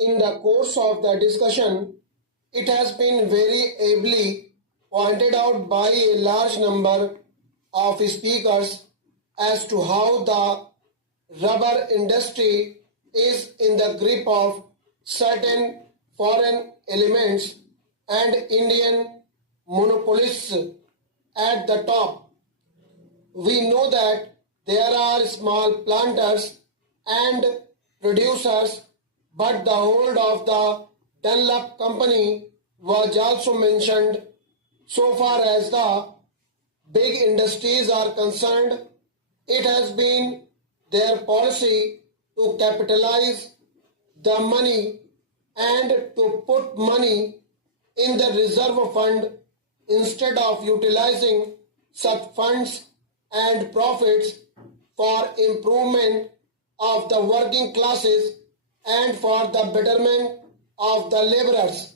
In the course of the discussion, it has been very ably pointed out by a large number of speakers as to how the rubber industry is in the grip of certain foreign elements and Indian monopolists at the top. We know that there are small planters and producers, but the hold of the Dunlop company was also mentioned. So far as the big industries are concerned, it has been their policy to capitalize the money and to put money in the reserve fund instead of utilizing such funds and profits for improvement of the working classes and for the betterment of the laborers.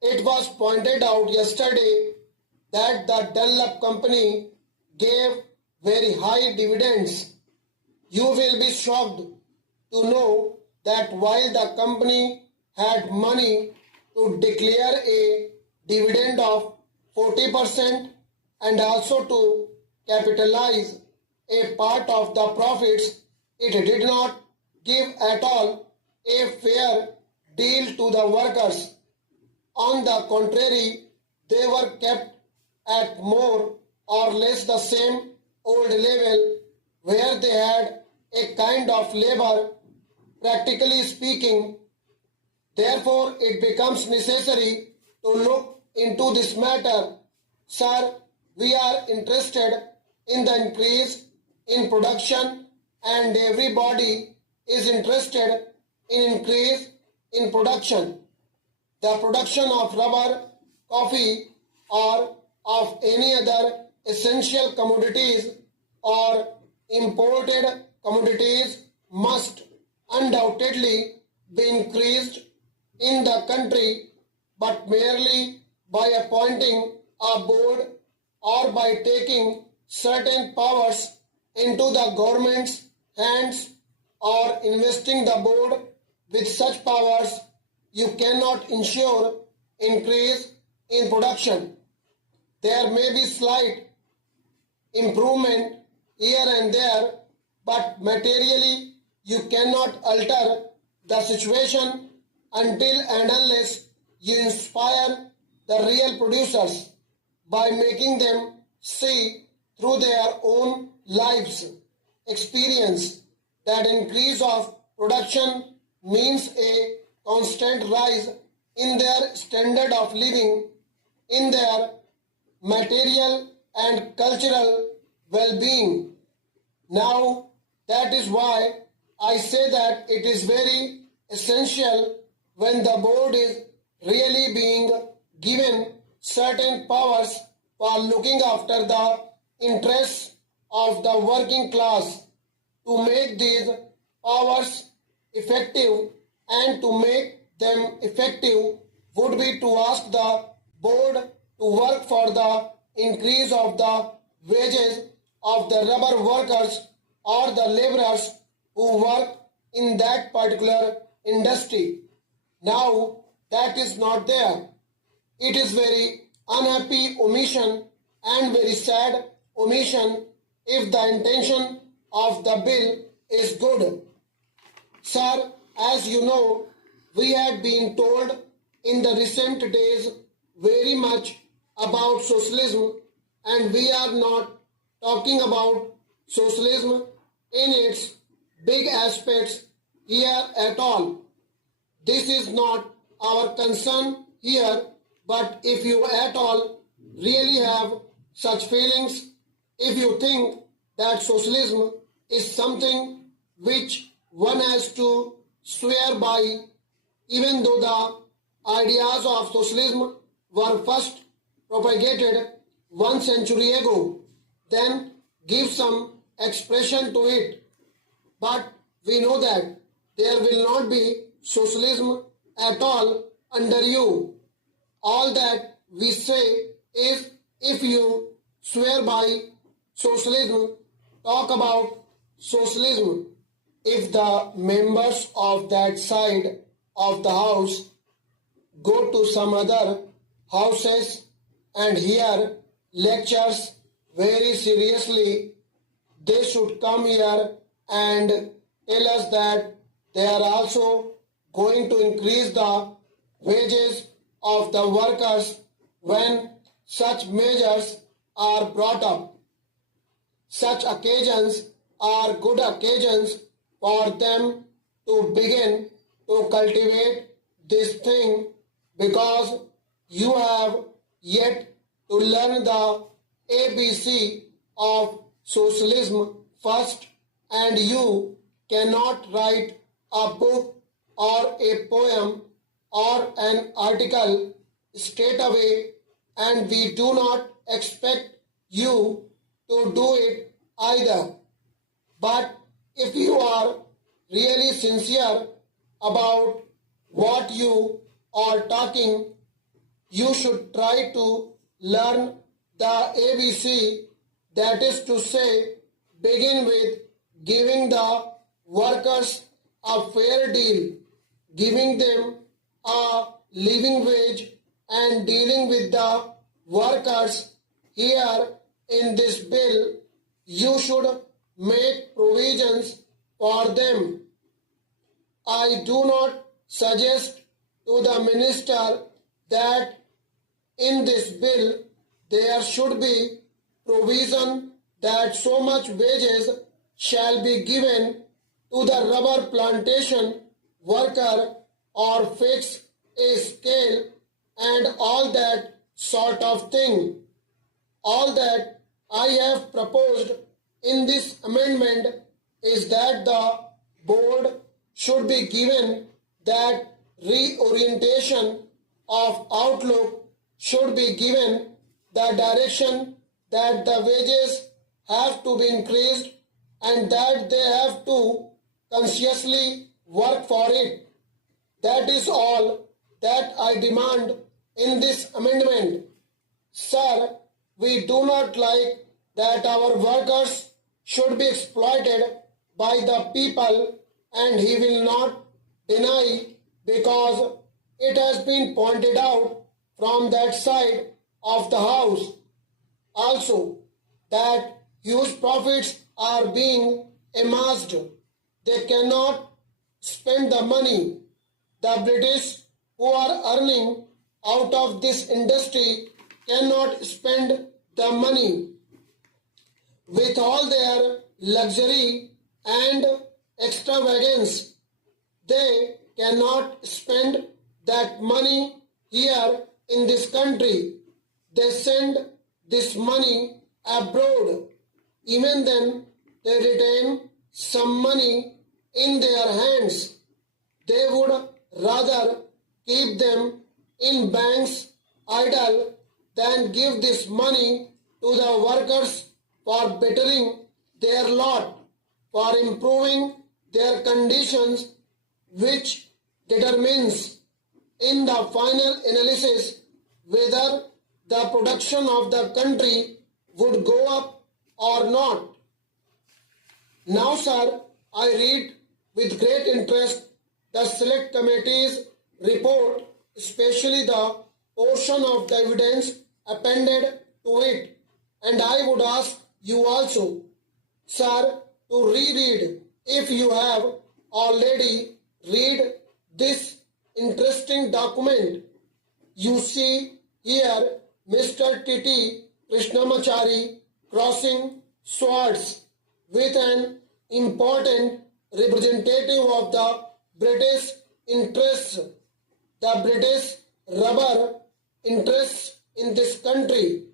It was pointed out yesterday that the Dunlop company gave very high dividends. You will be shocked to know that while the company had money to declare a dividend of 40% and also to capitalize a part of the profits, it did not give at all a fair deal to the workers. On the contrary, they were kept at more or less the same old level where they had a kind of labor, practically speaking. Therefore, it becomes necessary to look into this matter. Sir, we are interested in the increase in production and everybody is interested in increase in production. The production of rubber, coffee or of any other essential commodities or imported commodities must undoubtedly be increased in the country, but merely by appointing a board or by taking certain powers into the government's hands or investing the board with such powers, you cannot ensure increase in production. There may be slight improvement here and there, but materially you cannot alter the situation until and unless you inspire the real producers by making them see through their own lives experience that increase of production means a constant rise in their standard of living, in their material and cultural well-being. Now, that is why I say that it is very essential when the board is really being given certain powers for looking after the interests of the working class. To make these powers effective and to make them effective would be to ask the board to work for the increase of the wages of the rubber workers or the laborers who work in that particular industry. Now that is not there. It is very unhappy omission and very sad omission if the intention of the bill is good. Sir, as you know, we had been told in the recent days very much about socialism, and we are not talking about socialism in its big aspects here at all. This is not our concern here, but if you at all really have such feelings, if you think that socialism is something which one has to swear by, even though the ideas of socialism were first propagated 1 century ago, then give some expression to it. But we know that there will not be socialism at all under you. All that we say is if you swear by socialism, talk about socialism. If the members of that side of the house, go to some other houses and hear lectures very seriously. They should come here and tell us that they are also going to increase the wages of the workers when such measures are brought up. Such occasions are good occasions for them to begin to cultivate this thing, because you have yet to learn the ABC of socialism first, and you cannot write a book or a poem or an article straight away, and we do not expect you to do it either. But if you are really sincere about what you are talking, you should try to learn the ABC, that is to say, begin with giving the workers a fair deal, giving them a living wage, and dealing with the workers. Here in this bill, you should make provisions for them. I do not suggest to the minister that in this bill there should be provision that so much wages shall be given to the rubber plantation worker, or fix a scale and all that sort of thing. All that I have proposed in this amendment is that the board should be given that reorientation of outlook, should be given the direction that the wages have to be increased and that they have to consciously work for it. That is all that I demand in this amendment. Sir, we do not like that our workers should be exploited by the people, and he will not deny, because it has been pointed out from that side of the house also that huge profits are being amassed. They cannot spend the money. The British, who are earning out of this industry, cannot spend the money. With all their luxury and extravagance, they cannot spend that money here in this country. They send this money abroad. Even then, they retain some money in their hands. They would rather keep them in banks idle than give this money to the workers for bettering their lot, for improving their conditions, which determines in the final analysis whether the production of the country would go up or not. Now, sir, I read with great interest the Select Committee's report, especially the portion of the evidence appended to it, and I would ask you also, sir, to reread, if you have already read this interesting document. You see here Mr. T.T. Krishnamachari crossing swords with an important representative of the British interests, the British rubber interests in this country.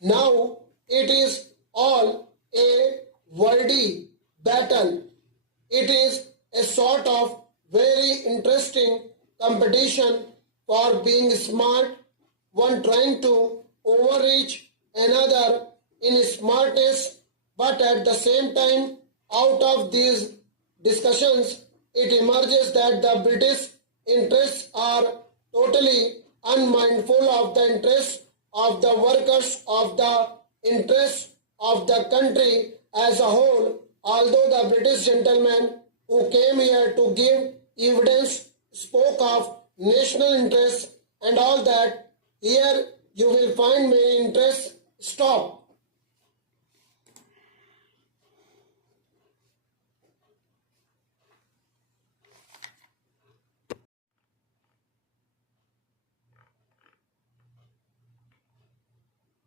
Now it is all a wordy battle. It is a sort of very interesting competition for being smart, one trying to overreach another in smartness, but at the same time, out of these discussions, it emerges that the British interests are totally unmindful of the interests of the workers, of the interests of the country as a whole. Although the British gentleman who came here to give evidence spoke of national interests and all that. Here you will find many interests. Stop.